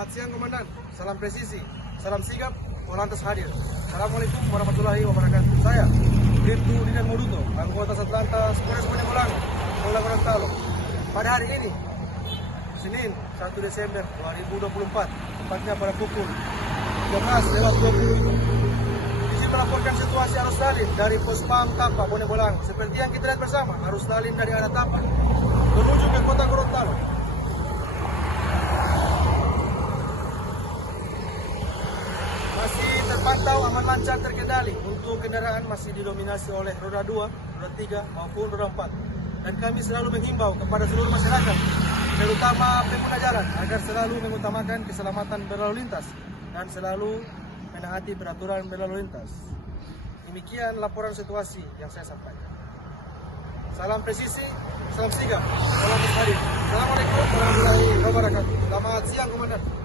Selamat siang Komandan, salam presisi, salam sigap, Polantas hadir. Assalamualaikum warahmatullahi wabarakatuh. Saya, Bribtu Didan Moduto, anggota Satlantas Polres Bone Bolango, Polda Gorontalo. Pada hari ini, Senin 1 Desember 2024, tepatnya pada pukul 13.20. Izin melaporkan situasi arus lalin dari Pospam Tapa Bone Bolango. Seperti yang kita lihat bersama, arus lalin dari arah Tapa menuju ke kota Gorontalo masih terpantau aman lancar terkendali. Untuk kendaraan masih didominasi oleh roda 2, roda 3 maupun roda 4. Dan kami selalu menghimbau kepada seluruh masyarakat, terutama pengguna jalan, agar selalu mengutamakan keselamatan berlalu lintas dan selalu menaati peraturan berlalu lintas. Demikian laporan situasi yang saya sampaikan. Salam presisi, salam sigap, salam hadir. Assalamualaikum warahmatullahi wabarakatuh. Selamat siang Komandan.